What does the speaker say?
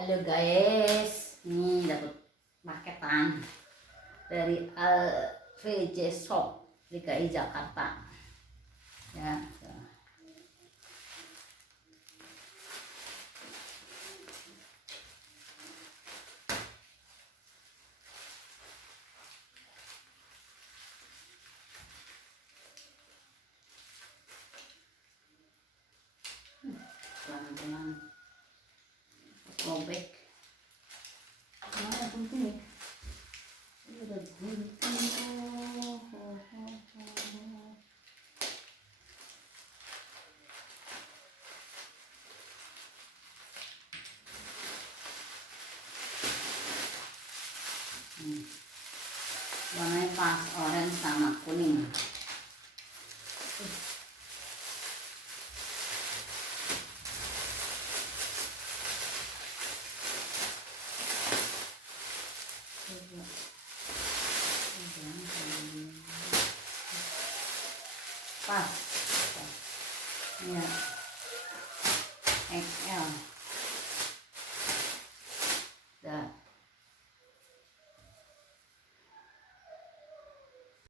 Halo guys, ini dapat paketan dari VJ Shop DKI Jakarta. Ya, pelan-pelan robek. Mana gunting? Ini ada gunting. Warnanya pas orange sama kuning. Pas ya, XL.